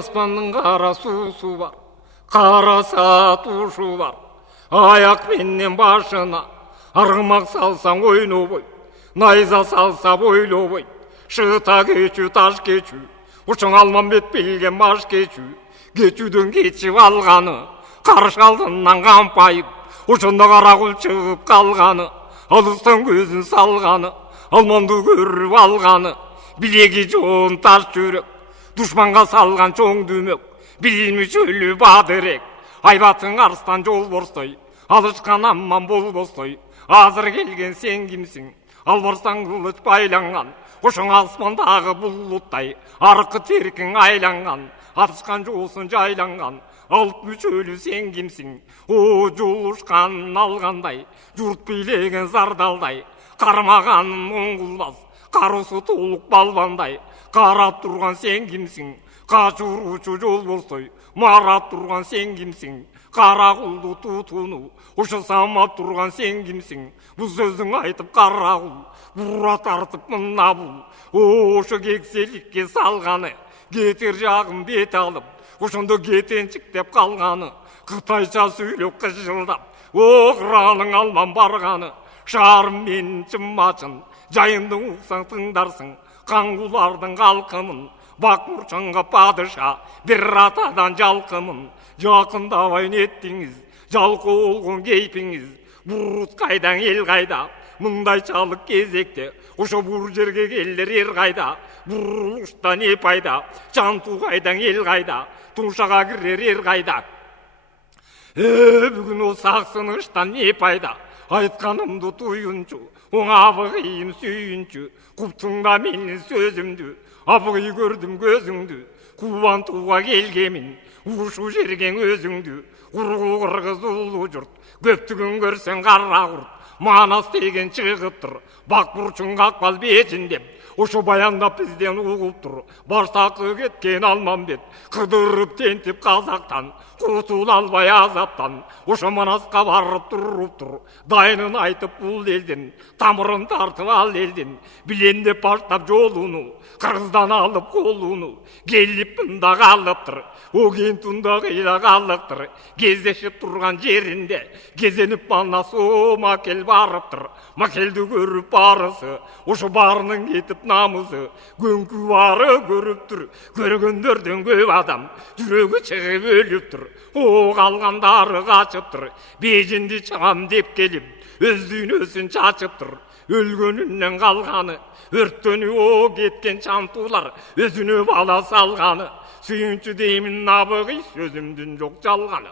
аспанның қара сусу бар, қара сатушы бар. Аяқ менен башына арғымақ салсаң ойнобой, найза салса бойлобой. Шыта кечу, таш кечу, ұшың Алмамбет білген маш кечу. Кечудің кечіп алғаны, қаршы алдынан қампайып, ұшында қарақұл шығып қалғаны, алыстан көзін салғаны, алманды көріп алғаны. Білегі жоң таш жүрек, дұшманға салған чоң дүмек, білмеш өлі бадырек. Айбатың арыстан жол борстой, алышқан амман бол бостой. Азыр келген сен кімсің, албарстан қылыш байланған, ұшың аспандағы бұллуттай, арқы теркің айланған, атышқан жосын жайланған. Алып мүшөлі сен кімсің, о жол ұшқан алғандай, жұрт билеген зардалдай. Қармағаным оңғылбас, қарысы толық балбандай. Қарап тұрған сен кімсің, қашырушы жол болсой. Марап тұрған сен кімсің, қара құлды тұтыну. Ұшы самап тұрған сен кімсің, бұл сөздің айтып қара құл. Бұра тартып мұнна бұл, ошы кекселікке салғаны. Кетер жағын бет алып, ұшынды кетеншік деп қалғаны. Қытайша сөйлеп қыжылдап, оқыраның алман барғаны. Шарым мен чыммачын, жайындың ұқсаң тыңдарсың. Қаңғулардың қалқымын, бақ мұршанға падыша, бір атадан жалқымын. Жақындавай неттіңіз, жалқы олғын кейпіңіз. Бұрыт қайдан ел қайда, мұндай чалық кезекте. Ұшы бұр жерге келдер ер қайда, бұрылышта не пайда. Жанту қайдан ел қайда, тұншаға кірер ер қайда. Бүгін ол сақсыныштан не пайда. Айтқанымды туйынчу, оңабы қиын сүйінчу. Құптыңда менің сөзімді, абығы көрдім көзіңді. Қуан туға келгемін, ұшу жерген өзіңді. Құрғы қырғыз ұлы жұрт, көптігін көрсен қара құрт. Манас деген шығып тұр, бақ бұрчың қақпал бетін деп. Ұшы баяндап бізден ұғып тұр, баштақы кеткен Алмамбет. Қыдырып тентіп қазақтан, құртыл албай азаптан. Ұшы Манасқа барып тұрып тұр, дайынын айтып бұл елден. Тамырын тартып ал елден, білендеп баштап жолуну. Қырғыздан алып қолуну, келіп бұнда қалыптыр. Оген тұнда қида қалықтыр, кездешіп тұрған жерінде. Кезеніп манас о макел барыптыр, макелді көріп барысы. Ұшы барының кетіп намысы, көнкі бары көріп тұр. Көргендерден көп адам, жүрегі шығып өліп тұр. О қалғандары қачып тұр, бейжінді шығам деп келіп, өздігін өсін чачып тұр. Өлгөнүнен қалғаны, өрттені о кеткен чантулар, өзіне бала салғаны. Сүйінші деймін набығы сөзімдің жоқ жалғаны.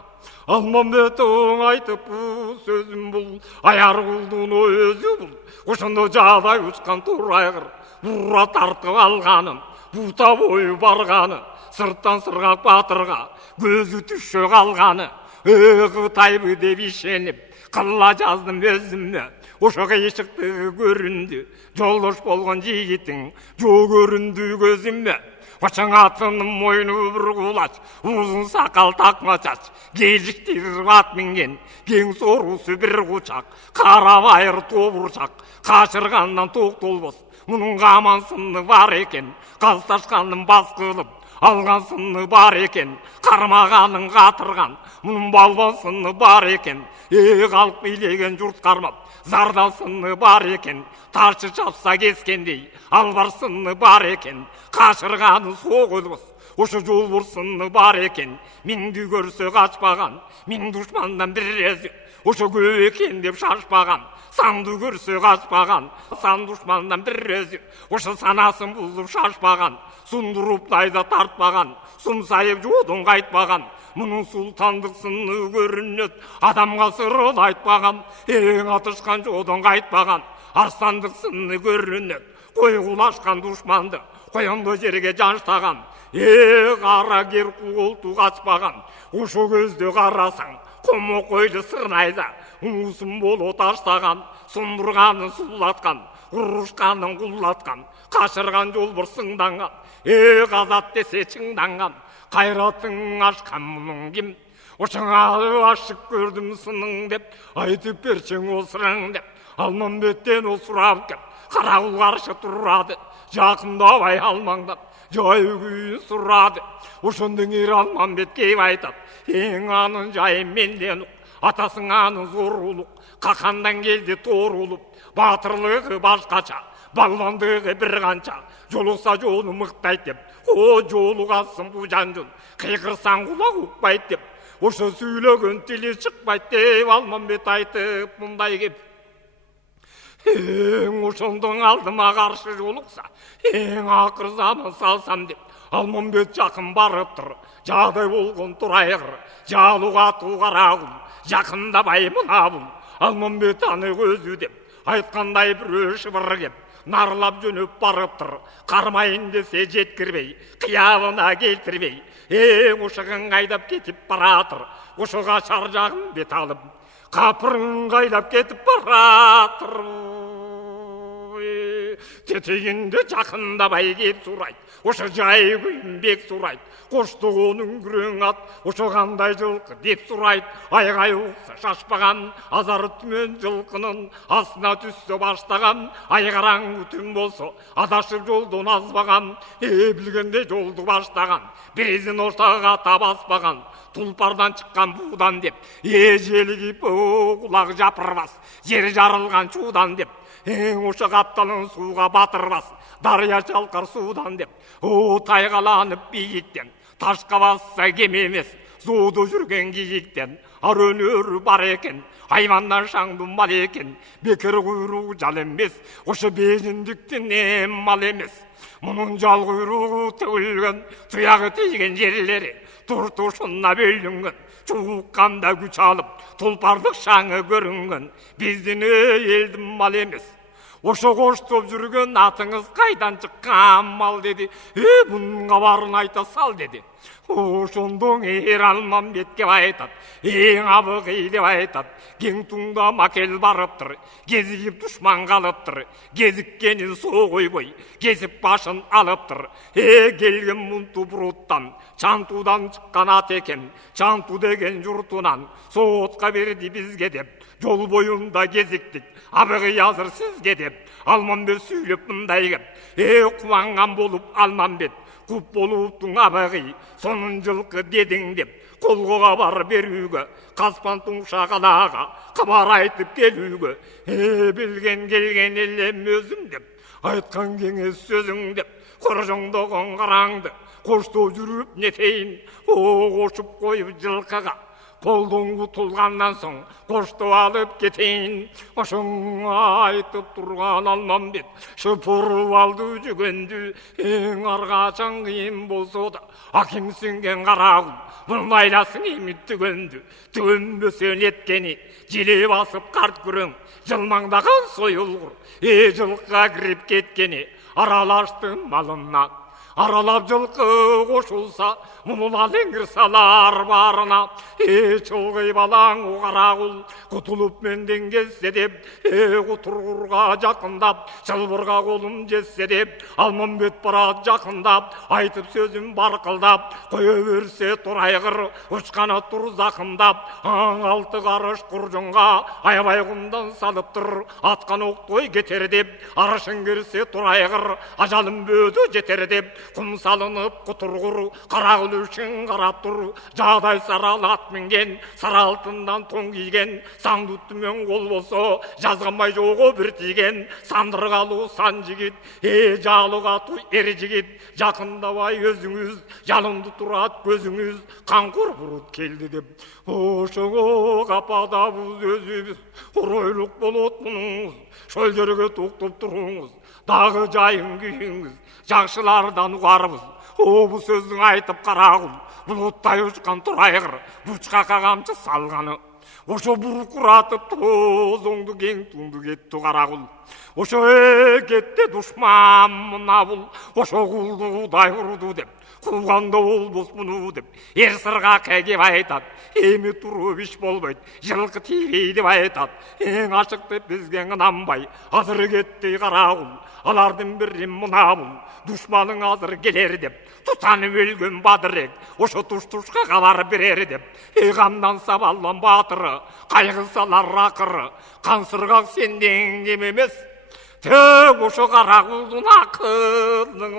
Алмамбет оң айтып бұл сөзім бұл, аяр құлдың өзі бұл. Ұшында жағдай ұшқан тұрайғыр, бұра тартып алғаным, бұта бойы барғаны. Сырттан сырғақ батырға, көзі түші қалғаны. Қытайбы деп ішеніп, қылла жаздым өзімді. Ошаға ешіктігі көрінді, жолдош болған жегетін, жол көрінді көзіме. Қошаң атының мойны бір құлаш, ұзын сақал тақма шаш, келжіктері ат мінген, кең сорусы бір құшақ, қара байыр тобыршақ, қашырғаннан тоқ толбос. Мұның қаман сынны бар екен, қазташқанның бас қылып, алған сынны бар екен, қармағаның қатырған, мұның балбан сынны бар екен, қалық билеген жұрт қармап, зардал сынны бар екен, таршы чапса кескендей, албар сынны бар екен, қашырғаны соғылбыз. Ошы жол бұр сынны бар екен, менді көрсе қачпаған, мен дұшмандан бір езі, ошы көп екен деп шашпаған. Санды көрсе қашпаған, сан дұшмандан бір езі, ошы санасын бұзып шашпаған. Сұндырып дайда тартпаған, сұм сайып жодың қайтпаған. Мұның сұлтандық сынны көрінет, адамға сырын айтпаған. Ең атышқан жодың қайтпаған, арстандық сынны көрінет. Қой құлашқан дұшманды, қоянды жерге жанштаған. Қара кер қолту қачпаған, ұшы көзді қарасаң, қомы қойды сырнайда, ұңғысын болу таштаған. Сұндырғанын сұлатқан, ұрышқанын құлатқан, қашырған жол бір сыңданған. Қазат десе чыңданған, қайратың ашқан мұның кім? Ұшыңа ашық көрдім сының деп, айтып берсең осырың деп. Алмамбеттен ол сұрап кеп, қарауыл қаршы тұрады, жақындабай алмаңдап. жай күйін сұрады. Ошондон кийин Алмамбет кеп айтат: эң анын жайы менден ук, атасың анын зорулук, какандан келди тоорулуп, баатырлыгы башкача, балбандыгы бир канча, жолукса жолу мыктайт деп, о жолугасың бу жанжын, кыйкырсаң кулак укпайт деп, ошо сүйлөгөн тили чыкпайт деп Алмамбет айтып мындай кеп: эң ошондон алдыма каршы жолукса, эң акыр заман салсам деп, Алмамбет жакын барыптыр, жаадай болгон турайгыр, жалук атуу карагул, жакындабай мына бул. Алмамбет аны көзү деп, айткандай бирөө шыбыр кеп, нарылап жөнөп барыптыр, кармайын десе жеткирбей, кыябына келтирбей, эң ушыгын кайдап кетип баратыр, ошого шаржагын бет алып, капырын кайдап кетип баратыр. Тетегинде жакындабай кеп сурайт, ошо жай күйүн бек сурайт, коштогонун күрөң ат, ошо кандай жылкы деп сурайт. Айгай укса шашпаган, азары түмөн жылкынын астына түссө баштаган, ай караңгы түн болсо адашып жолдон азбаган, билгенде жолду баштаган, безин ортага табаспаган, тулпардан чыккан буудан деп, желигип кулак жапырбас, жери жарылган чуудан деп, эң ошо капталын сууга батырбас, дарыя чалкар суудан деп, тайгаланып бийиктен, ташка басса кеме эмес, сууда жүрген кийиктен, ар өнөрү бар экен, айвандан шаңдуу мал экен, бекер куйругу жал эмес, ошо безиндиктин эм мал эмес. Мунун жал куйругу төгүлгөн, туягы тийген жерлери туртушуна бөлүнгөн, чукканда күч алып, тулпардык шаңы көрүнгөн, биздин элдин мал эмес. Ошо коштоп жүргөн атыңыз кайдан чыккан мал деди. Мунун кабарын айта сал деди. Ошондон Алмамбетке айтат, эң абыгый деп айтат, кең туңда макел барыптыр, кезигип душман калыптыр, кезиккенин соо койбой, кесип башын алыптыр. Келген мунту буруттан, Чантуудан чыккан ат экен, Чантуу деген журтунан соотка берди бизге деп, жол боюнда кезиктик, абыгый азыр сизге деп, Алмамбет сүйлөп мындай кеп, кубанган болуп Алмамбет, куп болуптуң абыгый, сонун жылкы дедиң деп, колго кабар берүүгө, Каспан Тумшагалага кабар айтып келүүгө, билген келген элем өзүм деп, айткан кеңес сөзүң деп, коржоңдогон караңды коштоп жүрүп нетейин, кошуп коюп жылкыга, колдон кутулгандан соң коштоп алып кетейин. Ошоңа айтып турган Алмамбет, шыпырып алды жүгөндү, эң аргачан кыйын болсо да, аким сиңген карагул, мынайласың эми түгөндү, түгөнбөсө неткени, жиле басып карт күрөң, жылмаңдаган союлгур, жылкыга кирип кеткени, аралашты малынан. Аралап жылкы кошулса, мунула леңгир салар барына, чылгый балаң карагул, кутулуп менден келсе деп, кутургурга жакындап, чылбырга колум жетсе деп, Алмамбет барат жакындап, айтып сөзүм баркылдап, кое берсе турайгыр, учкана тур закымдап, аң алты карыш куржунга, аябай кумдан салыптыр, аткан октой кетер деп, арышын кирсе турайгыр, ажалым бөөдө жетер деп, кум салынып кутургур, карагыл үшін карап тур, жаадай сарал ат минген, сара алтындан тоң кийген, саңдуу түмөн кол болсо, жазганбай жого бир тийген, сандыргалуу сан жигит, жаалык атуу эр жигит, жакындабай өзүңүз, жалынды турат көзүңүз, каңкур бурут келди деп, ошого кападабыз өзүбүз, оройлук болот мунуңуз, шөл жерге токтоп туруңуз, дагы жайын күйүңүз, жакшылардан угарбыз, бу сөздүн айтып карагыл, булуттай учкан турайгыр, бучкакка камчы салганы, ошо буркуратып тозоңду кең туңду кетти карагыл, ошо кетти душман мына бул, ошо кулдуудай уруду деп, кулганда болбос муну деп, эр сырга кеп айтат, эми туруп иш болбойт, жылкы тийбей деп айтат, эң ачык деп бизге ынанбай, азыр кетти карагыл, алардын бири мына бул, душманың азыр келер деп, тутанып өлгөн бадырек, ошо туш-тушка кабар берер деп, камдан сабаллан батыры, кайгысалар акыры, кансыргак сенден кем эмес, тек ошо карагулдун акылың.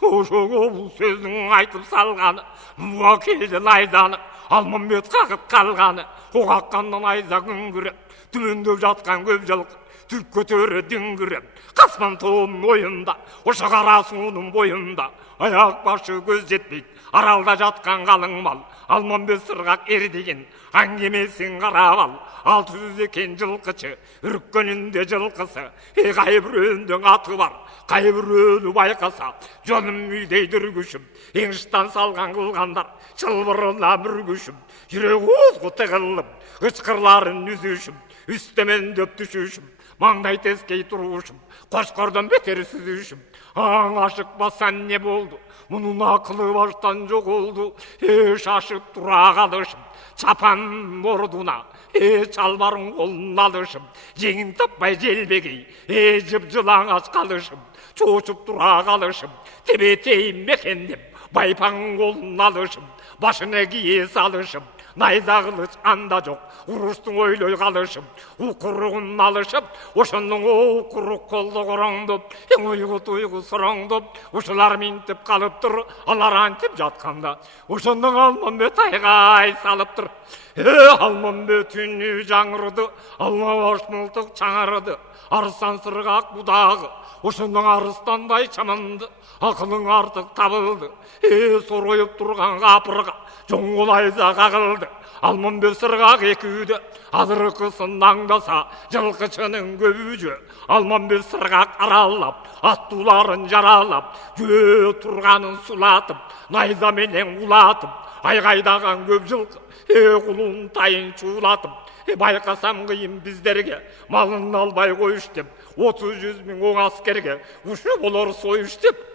ошого бул сөзүң айтып салганы буга келди найзаны Алмамбет кагып калганы ок аккандан айза күңгүрөп түмөндөп жаткан көп жылкы түп көтөрө дүңгүрөп каспан тоонун оюнда ошо кара суунун боюнда аяк башы көз жетпейт аралда жаткан калың мал Алмамбет сыргак эрдигин аңгемесин карап ал 600 экен жылкычы үрккөнүндө жылкысы кай бирөөнүн аты бар кай бирөөнү байкаса жолум үйдей дүргүшүп эңиштан салган кылгандар чылбырына бүргүшүп жүрөк оозго тыгылып ычкырларын үзүшүп үстөмөн дөп түшүшүп маңдай тескей турушуп кошкордон бетер сүзүшүп аң ашыкпасан не болду мунун акылы баштан жоголду шашып тура калышып чапан бордуна чалбарын колуна алышып жеңин таппай желбегей жыпжылаңач калышып чоочуп тура калышып тебетейин мекендеп байпаң колуна алышып башына кие салышып найза кылыч анда жок уруштун ойлой калышып укуругун алышып ошондон укурук колдо короңдоп уйгу туйгу сороңдоп ушулар минтип калыптыр алар антип жатканда ошондон Алмамбет айгай салыптыр Алмамбет үнү жаңырды алма баш мылтык чаңырды арыстан сыргак будагы ошондон арыстандай чаманды акылың артык табылды сороюп турган капырга жоңгул айза кагылды Алмамбет сыргак экүүдө азыркысын аңдаса жылкычынын көбүжө Алмамбет сыргак аралап аттууларын жаралап жөө турганын сулатып найза менен улатып айгайдаган көп жылкы кулун тайын чуулатып байкасам кыйын биздерге малын албай коюш деп 30-100 миң оң аскерге ушу болор союш деп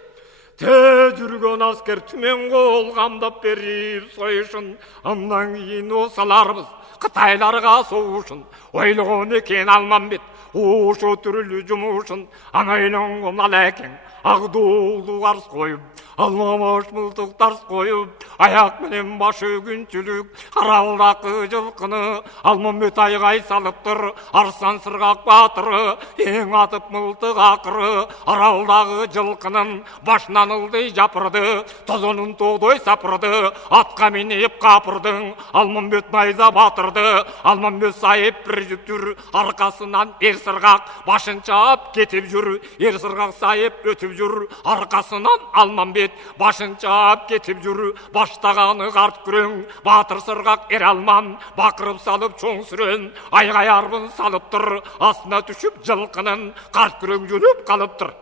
жүргөн аскер түмен кол камдап берип союшун андан кийин осаларыбыз кытайларга согушун ойлогон экен Алмамбет ошо түрүлүү жумушун ана ойлонгон ала экен ак доолду карс коюп алма баш мылтык тарс коюп аяк менен башы күнчүлүк аралдакы жылкыны Алмамбет айгай салыптыр арыстан сыргак баатыры эң атып мылтык акыры аралдагы жылкынын башынан ылдый жапырды тозонун тоодой сапырды атка минип капырдың Алмамбет найза батырды Алмамбет сайып бир жүр аркасынан эр сыргак башын чаап кетип жүр эр сыргак сайып өтүп жүр аркасынан Алмамбет башын чаап кетип жүр баштаганы карт күрөң баатыр сыргак эр алман бакырып салып чоң сүрөн айгай арбын салыптыр астына түшүп жылкынын карт күрөң жөнөп калыптыр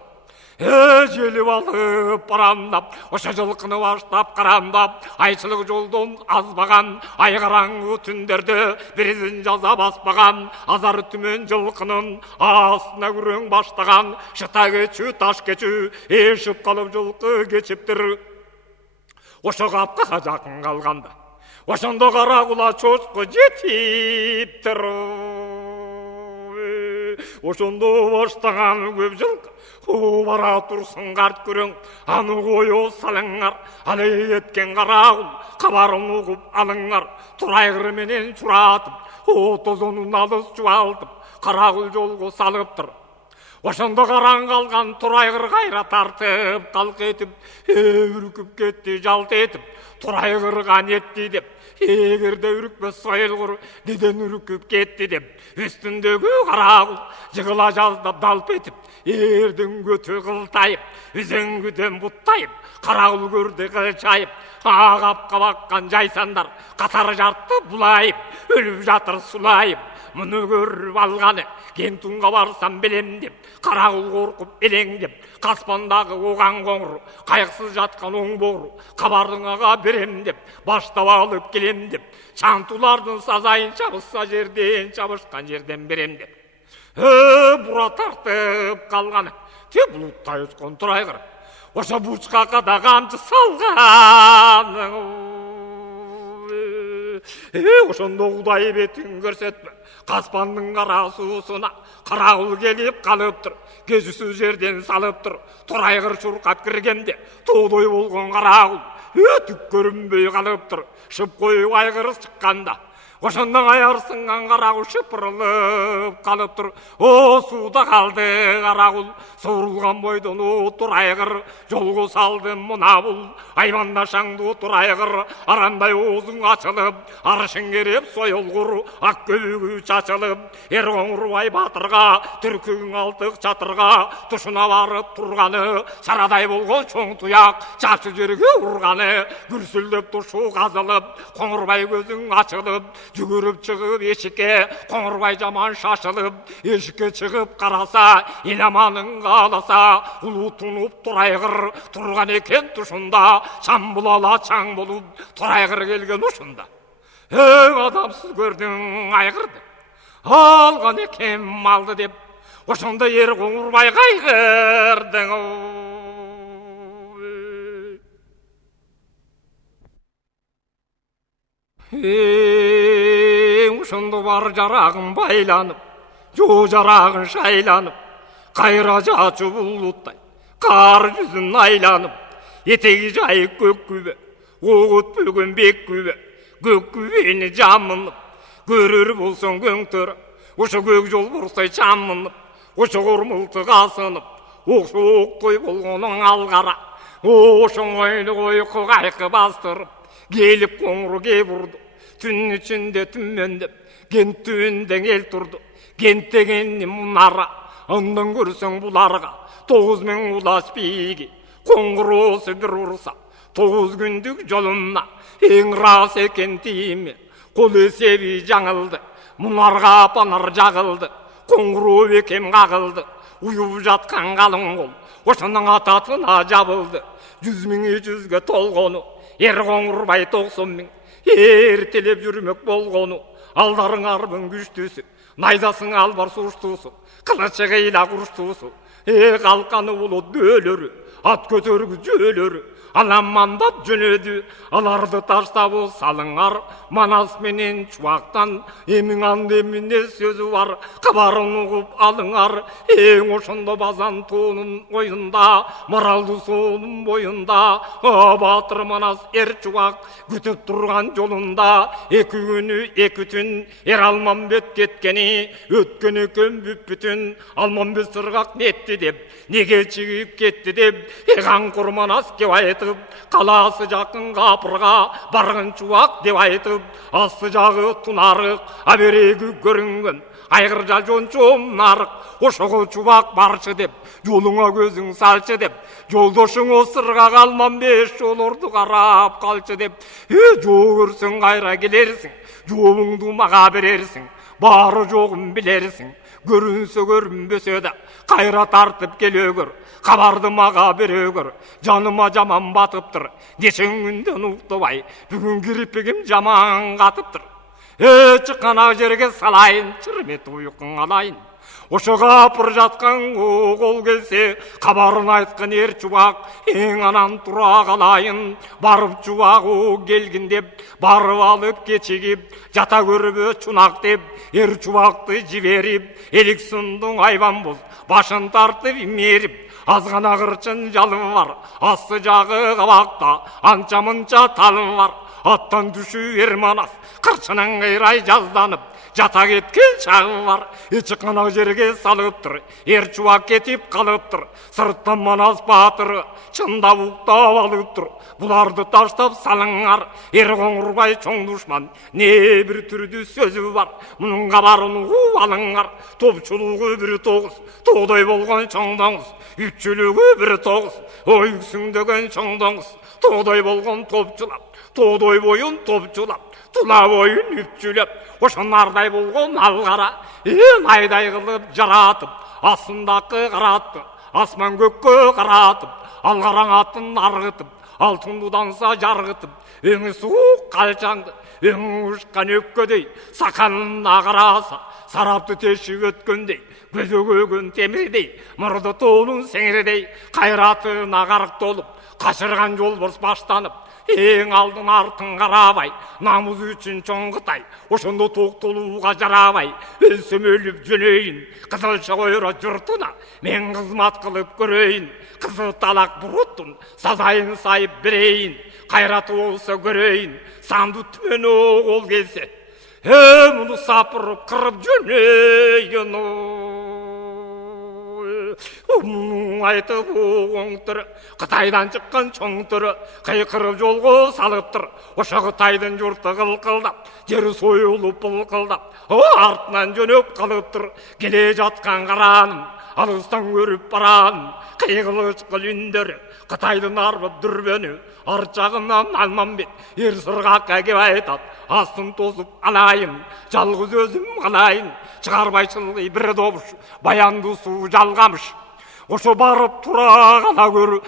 желип алып барамдап ошо жылкыны баштап карамдап айчылык жолдон азбаган ай караңгы түндөрдө биризин жаза баспаган азар түмөн жылкынын астына күрөң баштаган шыта кечүү таш кечүү эшип калып жылкы кечиптир ошо капкага жакын калганда ошондо кара кула чочко жетиптир ошондо баштаган көп жылкы бара турсын карт күрөң аны коюп салыңар аны эткен карагул кабарын угуп алыңар турайгыр менен чуратып тозонун алыс чубалтып карагул жолго салыптыр ошондо караң калган турайгыр кайра тартып калк этип үркүп кетти жалт этип турайгырга нетти деп эгерде үрүкпөс сойылгур деден үркүп кетти деп үстүндөгү карагул жыгыла жаздап далп этип эрдин көтү кылтайып үзөңгүдөн буттайып карагул көрдү кылчайып капка баккан жайсандар катары жартты булайып өлүп жатыр сулайып муну көрүп алганы Кентунга барсам белем деп карагул коркуп элеңдеп каспандагы оган коңур кайыксыз жаткан оң боору кабардың ага берем деп баштап алып келем деп чантулардын сазайын чабышса жерден чабышкан жерден берем деп бура тартып калганы те булуттай уткон турайгыр ошо бучкакка да камчы салган ошондо Кудай бетин көрсөтпө каспандын кара суусуна карагул келип калыптыр кезүүсү жерден салыптыр турайгыр чуркап киргенде тоодой болгон карагул түк көрүнбөй калыптыр шып коюп айгыр чыкканда Ошондан аярсынған қарағұл шыпырылып қалып тұр. О, суда қалды қарағұл, соғырылған бойдан отыр айғыр, жолғы салды мұна бұл, айванда шаңды отыр айғыр, арандай оғызың açылып, аршын кереп сойылғыр, ақ көбігі чачылып, Ерғоңырбай батырға, түркігің алтық чатырға, тұшына барып тұрғаны, сарадай болған чоң тұяқ, чашы жерге ұрғаны, күрсілдеп тұшу қазылып, Қоңырбай көзің açылып, жүгіріп шығып ешікке, Қоңырбай жаман шашылып, ешікке шығып қараса, еламаның қаласа, ұлы тұнып тұрайғыр, тұрған екен тұшында, шам бұлала чаң болып, тұрайғыр келген ұшында. Адамсыз көрдің айғырды, алған екен малды деп, ошында Ерғоңырбай қайғырдың. Ошында бар жарағын байланып, жо жарағын шайланып, қайра жачу бұлуттай, қар жүзін айланып, етегі жайып көк күбе, оғыт бөгін бек күбе, көк күбені жамынып, көрір болсын көңтөрі, ошы көк жол бұрсай чамынып, ошы құрмылты қасынып, оқшы оқтой болғының алғара, ошың ойны қойқы қайқы бастырып, келіп қоңыры кеп ұрды, түн ішінде түмендеп, кент түбінден ел тұрды, кент дегенне мұнара, аңдан көрсең бұларға, 9000 ұлас биге, қоңыр осы бір ұрса, 9 күндік жолымна, ең рас екен тиме, қол есеби жаңылды, мұнарға апанар жағылды, қоңыр өбекем қағылды, ұйып жатқан қалың қол, ошының ататына жабылды, 100.000-ге толғону, Ерғоңырбай 90.000, ертелеп жүрмек болғону, алдарың арбың күштісі, найдасын албар суштусу, қылычы қейла құрштусу, қалқаны ұлы өлірі, ат көтергі жөлірі, аламмандап жөнөдү, аларды таштап салыңар, манас менен чуақтан, емің анды емінде сөзі бар, қабарын ұғып алыңар, ең ошында базан туының ойында, маралды соның бойында, батыр манас ер чуақ, күтіп тұрған жолында, екі күні екі түн, Алмамбет кеткені, өткені көм бүппітін, Алмамбет сырғақ нетті деп, неге чигип кетті деп, еған құрманас кеп айтып, қаласы жақын қапырға, барғын чуақ деп айтып, асты жағы тұнарық, аберегі көрінген, айғыр жон чом нарық, ошығы чубақ баршы деп, жолыңа көзің салшы деп, жолдошың осырға қалман 5 жол орды қарап қалшы деп, жол көрсің қайра келерсің, жолыңды маға берерсің, бары жоғын білерсің, көрінсе көрінбесе де, қайра тартып келегір, қабарды маға берегір, жаныма жаман батыптыр, нешен күнден ұқтыбай, бүгін кіріпігім жаман қатыптыр. Шыққан ақ жерге салайын, шырмет ұйқын алайын. Ошыға пыр жатқан қол келсе, қабарын айтқан ер чубақ, ең анан тұра қалайын, барып чубақ о келгін деп, барып алып кечігіп, жата көріп чунақ деп, ер чубақты жіберіп, елік сұндың айван боз, башын тартып меріп, азғана қырчын жалым бар, асты жағы қабақта, анча-мұнча талым бар, аттан түші ерманас, қырчынан қайрай жазданып, жата кеткен шағы бар, шыққан жерге салып тұр, ер чуақ кетіп қалып тұр, сырттан манас батыры, шында ұқтап алып тұр, бұларды таштап салыңар, Ерғоңырбай чоң дұшман, не бір түрді сөзі бар, мұның қабарын ұғу алыңар, топшылығы бірі 9, тоғдай болған чоңдаңыз, үтчілігі бірі 9, ойықсіңдеген чоңдаңыз, тоғдай болған топшылап, тоғдай бойын топшылап, тұла бойын үтчілеп, ошынардай болған алғара, айдай қылып жаратып, астындақы қаратты, асман көкке қаратып, алғараң атын арғытып, алтын дуданса жарғытып, өңі суық қалчаңды, өңі ұшқан өккөдей, сақалына қараса, сарапты тешік өткендей, көзі көгін темірдей, мұрды толын сеңірдей, қайратына қарық толып, қашырған жол бұрс баштанып, ең алдын артын қарабай, намыз үшін чоңғытай, ошонда тоқтолуға жарабай, өлсім өліп жөнейін, қызылша қойыра жұртына, мен қызмат қылып көрейін, қызы талақ бұрыттын, сазайын сайып бірейін, қайраты болса көрейін, санды түмен оғыл келсе, мұны сапырып қырып жөнейген айтып оңтыр Қытайдан шыққан чоңтыры қайқырып жолға салыптыр. Оша Қытайдың жұрты қылқылдап, жері сойылып былқылдап, артынан жөніп қалыптыр. Келе жатқан қараным, алыстан көріп бараным, қиғылы шықыл үндері, Қытайдың арбы дүрбені, арт жағынан Алмамбет, ер сырғаққа кеп айтады, астын тосып алайын, жалғыз өзім қалайын, шығарбайшылғы бір добыш, баянды су жалғамыш. Ошы барып тұра қала көрі,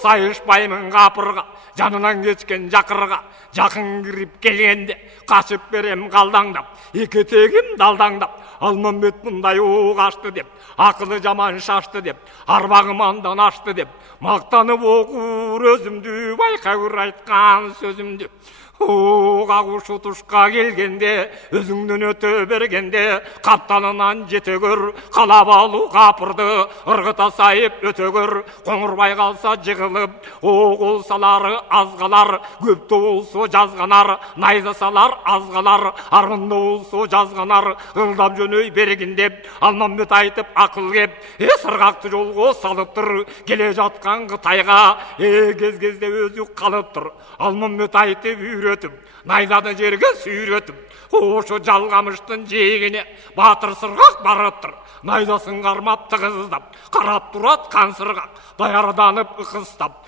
сайышпаймын қапырға, жанынан кечкен жақырға, жақын кіріп келгенде, қашып берем қалдаңдап, екі тегім далдаңдап, Алмамбет мұндай оқ ашты деп, ақылы жаман шашты деп, арбағым андан ашты деп, мақтанып оқыр өзімді, байқа көр айтқан сөзімді. Қағушы тұшқа келгенде, өзіңден өте бергенде, қаптанынан жете көр, қалап алу қапырды, ырғыта сайып өте көр, қоңырбай қалса жығылып, оғыл салары азғалар, көпті олсы жазғанар, найза салар азғалар, арғынды олсы жазғанар, ылдап жөнөй бергендеп, Алмамбет айтып ақыл кеп, сырғақты жолға салып тұр, келе жатқан Қытайға, кез-кезде өзі қалып тұр. Алмамбет айтып үйретіп, найзаны жерге сүйретіп, ошы жалғамыштың жегіне батыр сырғақ барып тұр. Найзасын қармап тығыздап, қарап тұрат қан сырғақ, даярданып ықыстап,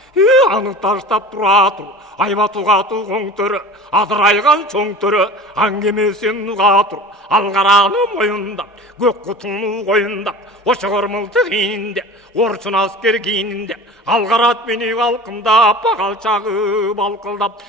анық таштап тұра тұр. Айбатуға тұғың түрі, адырайған чоң түрі, аңгемесен ұға тұр. Алғараны мойындап, көк құтыны қойындап, ошығыр мылты кейінде, оршын аскер кейінінде, алғарат мені қалқымдап, бағалчағы балқылдап,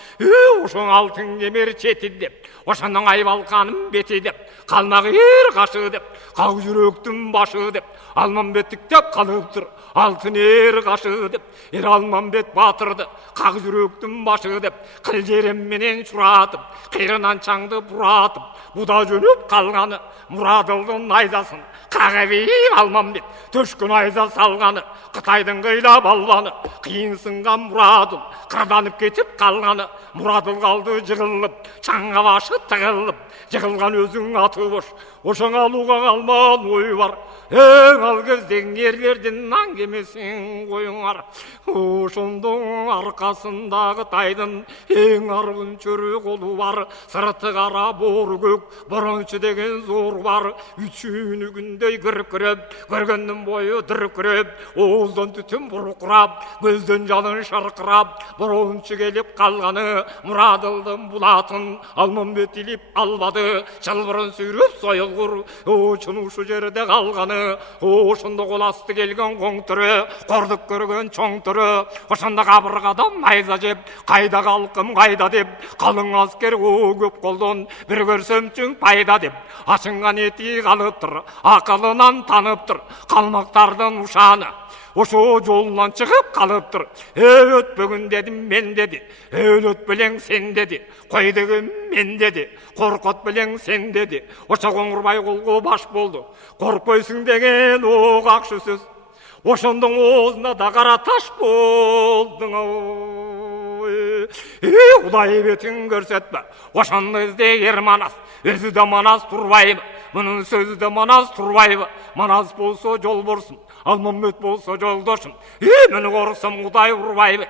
ошың алтын кемер четі деп, ошаның айбалқаным беті деп, қалмақ ер қашы деп, қау жүректің башы деп, Алмамбеттіктеп қалып тұр, алтын ер қашы деп, Алмамбет батырды, қақ жүректің башы деп, қыл жеремменен сұратып, қиырынан чаңды бұратып, бұда жөніп қалғаны, Мұрадылдың найзасын, қағабейіп Алмамбет, төшкін айза салғаны, Қытайдың қилап алғаны, қиынсынған Мұрадыл, қырданып кетіп қалғаны, Мұрадыл қалды жығылып, чаңға башы тығылып, жығылған өзің аты бош, ошың алуға қалман ой бар, ең алгізден ерлерден аңгемесін қойыңар. Ошындың арқасында Қытайдың ең арғын чөрі қолу бар, сырты қара боры көк, бұрыншы деген зор бар, үшіні күндей күркіріп, көргеннің бойы дүркіріп, оғыздан түтін бұрқырап, көзден жалын шарқырап, бұрыншы келіп қалғаны, Мұрадылдың бұлатын Алмамбет иліп албады, шылбырын сүйріп сойылғыр, очын ұшы жерде қалғаны, ошында қоласты келген қоң түрі, қордық көрген чоң түрі, ошында қабырғадан найза жеп, қайда қалқым қайда деп, қалың аскер көп қолдон, бір көрсем чүң пайда деп, ашынған еті қалып тұр, ақылынан танып тұр, қалмақтардың ұшаны. Ошо жолынан шығып қалып тұр, өтпегін дедім мен деді, өтпелең сен деді, қой деген мен деді, қорқот білең сен деді, оша қоңырбай қолғы баш болды, қорқойсың деген оқ ақшы сөз, ошондың оғызына да қара таш болдың Құдай бетін көрсетпе, ошанды іздегер Манас, өзі де Манас тұрбайбы, мұның сөзі де Манас тұрбайбы, Манас болса жол борсын, Алмамбет болса жолдошым, мені қорысым Құдай ұрбайбы,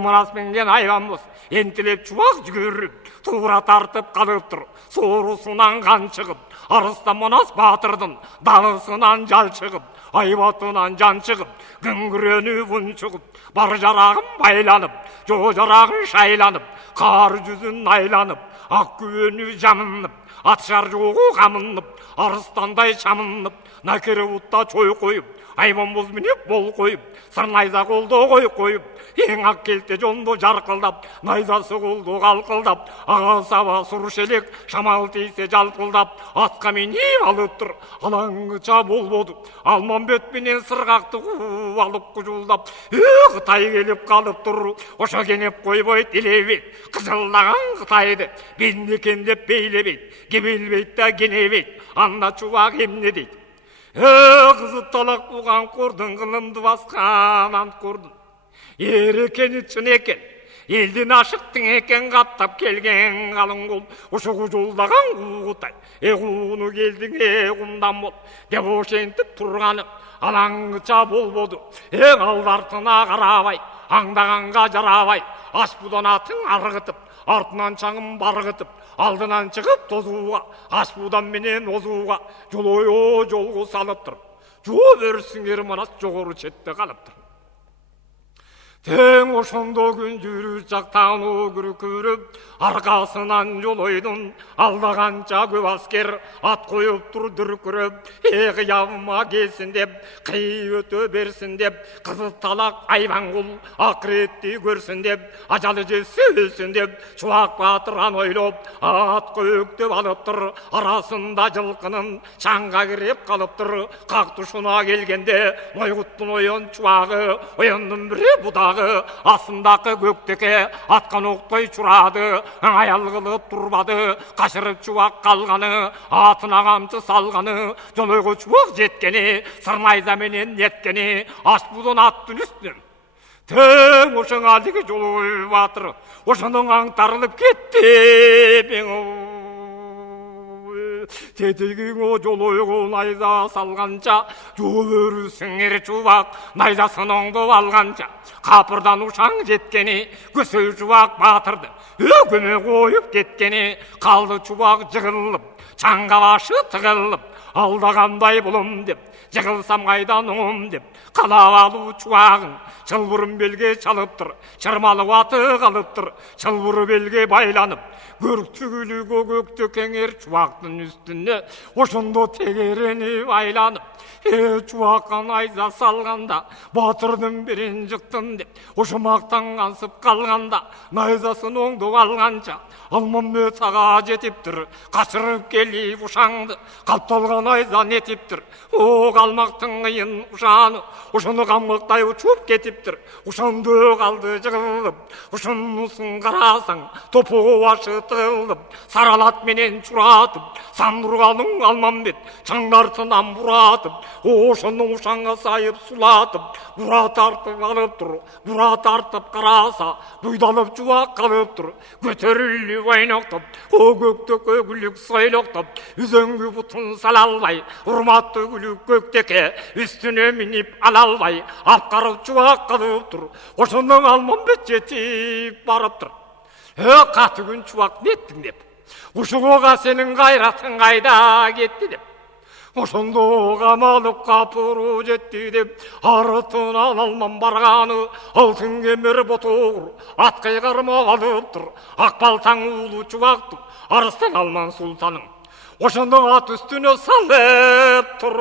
Манас менген айран болсын, ентілеп чуақ жүгіріп, тура тартып қалып тұр, сорысынан қан шығып, арыста Манас батырдың, далысынан жал шығып, айбатынан жан шығып, күңгірені бұн шығып, бар жарағым байланып, жо жарағын шайланып, қар жүзін айланып, ақ күвені жамынып, атшар жоғы қамынып, арыстандай шамынып, накері ұтта чой қойып, айбан боз мінеп бол қойып, сыр найза қолды қой қойып, ең ақ келте жонды жарқылдап, найзасы қолды қалқылдап, аға саба сұр шелек, шамал тейсе жалпылдап, атқа менеп алып тұр, алаңғыча болбоды, Алмамбет менен сырғақты қуып алып құжылдап, Қытай келіп қалып тұр, оша кенеп қойбой телебейт, қызылдаған Қытайды, бендекендеп бейлебейт, кебелбейт та кенебейт, анда чуақ емне дейді. Қызы талақ буған қордың қылымды басқан ант қордың. Ер екені чын екен, Елден ашықтың екен қаптап келген қалың қол, ұшығы жолдаған қуғытай, құлыны келдің құмдан бол, деп ошентіп тұрғаны, алаңғыча болбоду, алдартына қарабай, аңдағанға жарабай, аш будан атын арғытып, артынан чаңым барғытып, алдынан шығып тозуға, аш будан менен озуға, жолойо жолғы салып тұр. Жол өрсіңер манас жоғыры четті қалып тұр. Тең ошондо күн жүрүп жактан күркүрүп, аркасынан жолойдун алдағанча көп аскер ат коюп тур дүркүрөп, кыябыма келсин деп, кый өтө берсин деп, кызыл талак айбангул акыретти көрсүн деп, ажалы жетсе өлсүн деп, чубак батыран ойлоп, ат көктөп алыптыр, арасында жылкынын чаңга кирип калыптыр. Как тушуна келгенде Мойгуттун оyon чубагы, оyoндун бири будагы, астындагы көктөкө аткан октой чурады, аял кылып турбады, кашырып чубак калганы, атына камчы салганы, жолойго чубак жеткени, сырнайза менен неткени, аш будун аттын үстүнөн. Тең ошоң алдыгы жолой батыр, ошондон аңтарылып кетти. Тетигиңо жолойго найза салганча, жол өрүсүңер чубак, найзасын оңдоп алганча, капырдан ушаң жеткени, көсөй чубак батырды өгүмө коюп кеткени, калды чубак жыгылып, чаңга башы тыгылып, алдагандай болом деп, жыгылсам кайдан оңом деп, калап алуу чубагын чылбырын белге чалыптыр, чырмалып аты калыптыр, чылбыры белге байланып, көрк түгүлү көктө кеңер чубактын үстүнө, ошондо тегеренип айланып, чубакка найза салганда, батырдын бирин жыктым деп, ошо мактангансып калганда, найзасын оңдоп алганча, Алмамбет ага жетиптир, качырып келип ушаңды, капталган найза нетиптир, о калмактын кыйын ушаны, ошону каммактай учуп кетиптир, ошондо калды жыгылып, ошонусун карасаң, топого башы тыгылып, саралат менен чуратып, сандурганын Алмамбет чаңдартынан буратып, ошону ушаңга сайып сулатып, бура тартып алып тур, бура тартып караса, буйдалып чубак калып тур, көтөрүлүп ойноктоп, көктөкө күлүк сойлоктоп, үзөңгү бутун салалбай, урматтуу күлүк көктөкө үстүнө минип алалбай, апкарып чубак калып тур, ошондон Алмамбет жетип барыптыр. Каты күн чубак неттиң деп, ушуга сенин кайратың кайда кетти деп, ошондо камалып капыруу жетти деп, артынан алман барганы, алтын кемер ботур, ат кыйгарма алыптыр, ак балтаң уулу чубактыр, арыстан Алман султаның, ошондо ат үстүнө салып тур.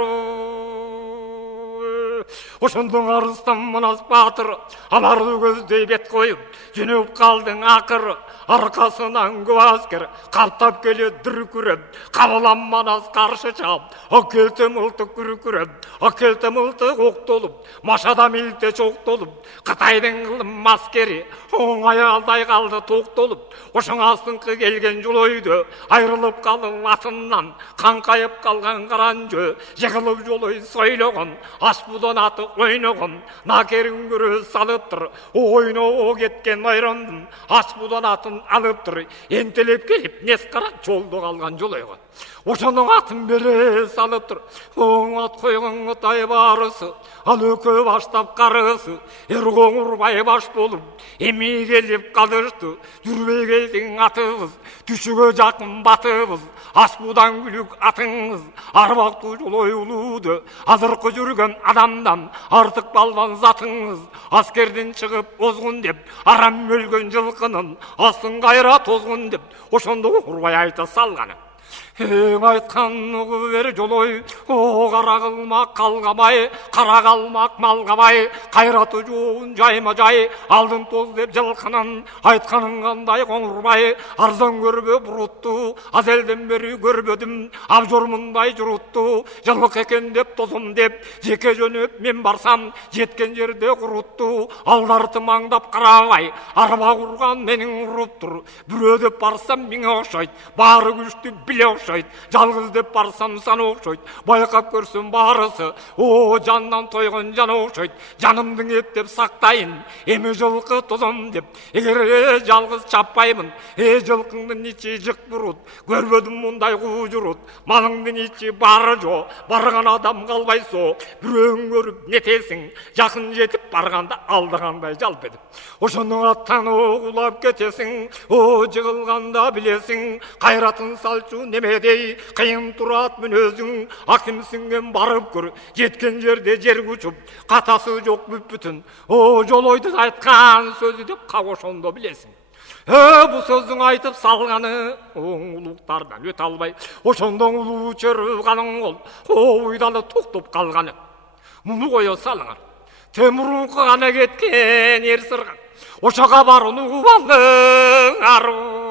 Ошондон арыстан манас батыр, аларды көздөй бет коюп, жөнөп калдың акыры, аркасынан көп аскер каптап келе дүркүрөп, кабылам манас каршы чап, акелте мылтык күркүрөп, акелте мылтык октолуп, машада милте чоктолуп, Кытайдын кылым аскери оңай алдай калды токтолуп, ошоң астыңкы келген жолойду айрылып калып атынан, каңкайып калган каранжы, жыгылып жолой сойлогон, аш будан аты ойногон, накерин көрө салыптыр, ойно кеткен айрондун аш будан атын алыптыр, энтелеп келип нескарак жолдо калган жолойгон. Ошондон атын бере салыптыр, оң ат койгон Кытай барысы, ал өкө баштап карысы, эргоңур байбаш болуп, эми келип калышты, жүрбөй келдиң атыбыз, түшүгө жакын батыбыз, аш будан күлүк атыңыз, арбактуу жолой улууду, азыркы жүргөн адамдан артык балбан затыңыз, аскердин чыгып озгун деп, арам өлгөн жылкынын астын кайра тозгун деп, ошондо Урбай айта салганы. Айткан угу бер жолой, кара кылмак калгабай, кара калмак малгабай, кайраты жоон жайма жай, алдын тоз деп жылкынын, айтканын кандай Коңурбай, арзан көрбө бурутту, аз элден бери көрбөдүм, абжормундай журутту, жылкы экен деп тозум деп, жеке жөнөп мен барсам, жеткен жерде курутту, алдарты маңдап карабай, арба курган менин уруптур, бирөө деп барсам миңе окшойт, баары күчтүү биле эле окшойт, жалгыз деп барсам сана окшойт, байкап көрсөм баарысы о жандан тойгон жан окшойт, жанымдын эптеп сактайын, эми жылкы тозом деп, эгер жалгыз чаппаймын, жылкыңдын ичи жык бурут, көрбөдүм мындай куужурут, малыңдын ичи бары жо, барган адам калбай со, бирөөң көрүп нетесиң, жакын жетип барганда алдагандай жалп эдип, ошондон аттан огулап кетесиң, о жыгылганда билесиң, кайратын салчу немедей, кыйын турат мүнөзүң, акимсиңген барып көр, жеткен жерде жер күчүп, катасы жок бүт-бүтүн, о жолойдун айткан сөзү деп кап ошондо билесиң. Бу сөздүн айтып салганы оң улуктардан өтө албай, ошондон улуу чөрү каның ол, уйдалы токтоп калганы. Муну кое салыңар. Темурунку гана кеткен ер сырган, ошого барууну убалдың ару.